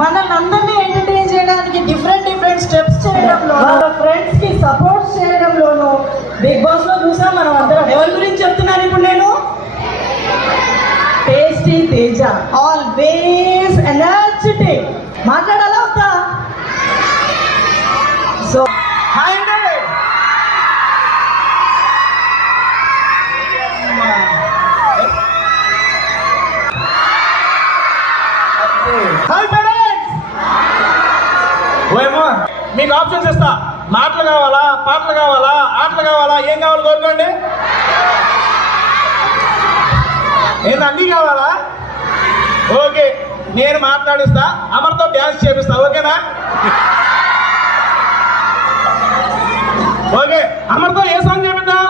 మనల్ని అందరినీ ఎంటర్టైన్ చేయడానికి డిఫరెంట్ స్టెప్స్ చేయడంలో, వాళ్ళ ఫ్రెండ్స్ కి సపోర్ట్ చేయడంలోను బిగ్ బాస్ లో చూసాం మనం అందరం. ఎవరి గురించి చెప్తున్నాను ఇప్పుడు నేను? టేస్టీ తేజ. Always energetic. మాట్లాడాలా అవుతా? సో హాయ్ అండి. Hi parents. ఓయమ్మా, మీకు ఆప్షన్స్ ఇస్తా. మాటలు కావాలా, పాటలు కావాలా, ఆటలు కావాలా, ఏం కావాలి కోరుకోండి. ఏంటి అన్నీ కావాలా? ఓకే, నేను మాట్లాడిస్తా, అమర్తో డ్యాన్స్ చేపిస్తా. ఓకేనా? ఓకే, అమర్తో ఏ సాంగ్ చేపిద్దాం?